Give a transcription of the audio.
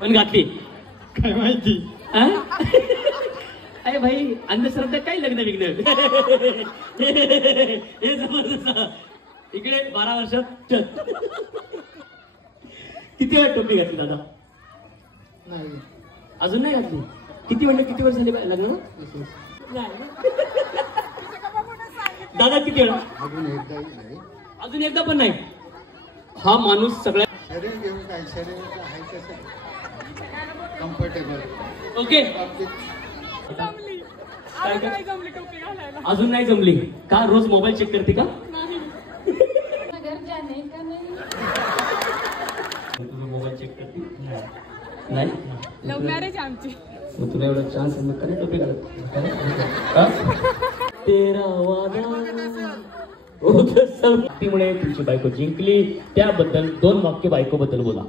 पण घातली काय माहिती. अरे भाई अंधश्रद्धा काय लग्न विघ्न हे समज. इकडे 12 वर्षात किती वेळ टोपी घातली दादा? नाही अजून नाही घातली. किती वर्ष झाले लग्न? दादा किती वेळा? अजून एकदा पण नाही. हा माणूस सगळ्या शरीर घेऊन काय शरीर आहे कसं कम्फर्टेबल. ओके. अजून नाही जमली का? रोज मोबाईल चेक करते का? तुम्ही मोबाईल चेक करते? नाही. लव्ह मॅरेज आमची. मग तुला एवढा चान्स मग का नाही टोपी घालत? तेरा वादा त्यामुळे तुमची बायको जिंकली. त्याबद्दल 2 वाक्य बायकोबद्दल बोला.